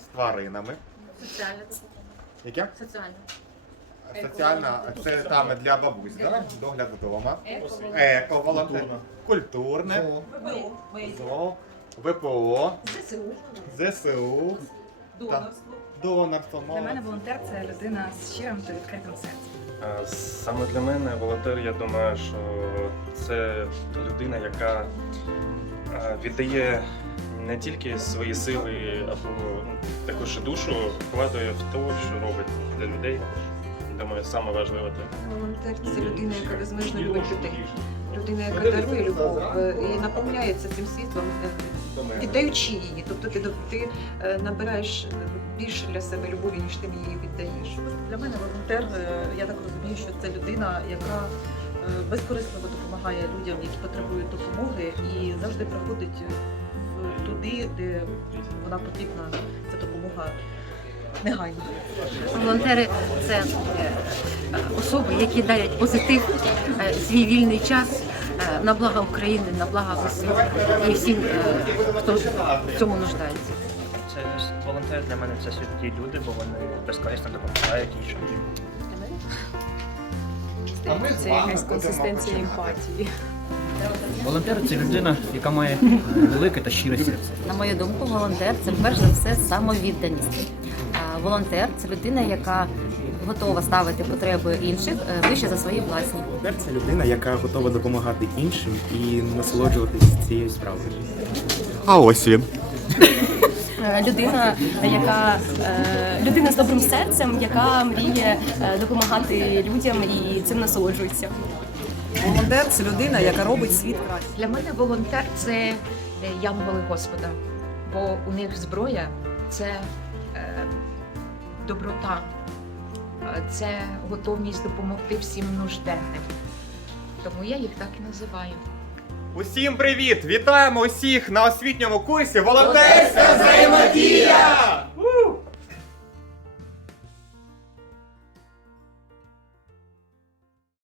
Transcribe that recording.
з тваринами. Соціальна. Яке? Соціальна. Соціальна, це саме для бабусь, да? догляд вдома. Еко, волонтер, культурне, ЗО, ВПО, ЗСУ, та донорство. Для мене волонтер це людина з щирим та відкритим серцем. Е, Саме для мене волонтер, я думаю, що це людина, яка е, віддає не тільки свої сили, або також і душу, вкладає в те, що робить для людей. Думаю, саме важливе те. Волонтер це людина, яка безмежно любить людей. Людина, яка дарує любов е, і наповняється цим світлом, е, віддаючи її. Тобто ти, ти е, набираєш більше для себе любові, ніж ти її віддаєш. Для мене волонтер, я так розумію, що це людина, яка безкорисливо допомагає людям, які потребують допомоги, і завжди приходить туди, де вона потрібна, ця допомога негайно. Волонтери це е, особи, які дарять позитив е, свій вільний час е, на благо України, на благо ЗСУ і всім, хто в цьому нуждається. Це волонтери для мене це святі люди, бо вони безкорисно допомагають іншим. Це якась консистенція емпатії. Волонтер це людина, яка має велике та щире серце. На мою думку, волонтер це перш за все самовідданість. Волонтер це людина, яка готова ставити потреби інших е, вище за свої власні. Волонтер це людина, яка готова допомагати іншим і насолоджуватись цією справою. А ось він. Е, людина, яка е, людина з добрим серцем, яка мріє е, допомагати людям і цим насолоджується. Волонтер це людина, яка робить світ краще. Для мене волонтер це е, янголи Господа, бо у них зброя це е, доброта, е, це готовність допомогти всім нужденним. Тому я їх так і називаю. Усім привіт! Вітаємо усіх на освітньому курсі Волонтерська взаємодія!